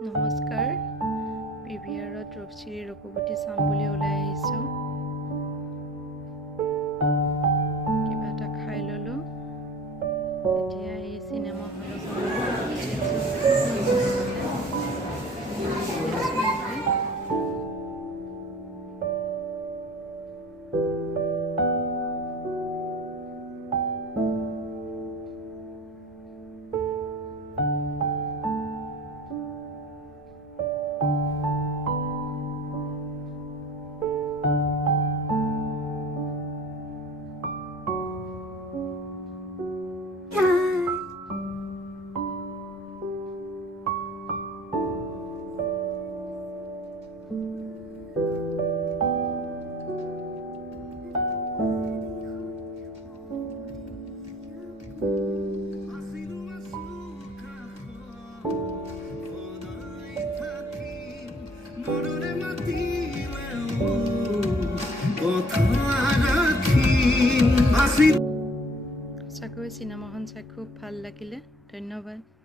নমস্কাৰ পিভিআৰত ৰূপশ্ৰী ৰঘুপতি চাম বুলি ওলাই আহিছোঁ। কিবা এটা খাই ল'লোঁ। এতিয়া এই চিনেমা হলত সঁচাকৈ চিনেমাখন চাই খুব ভাল লাগিলে। ধন্যবাদ।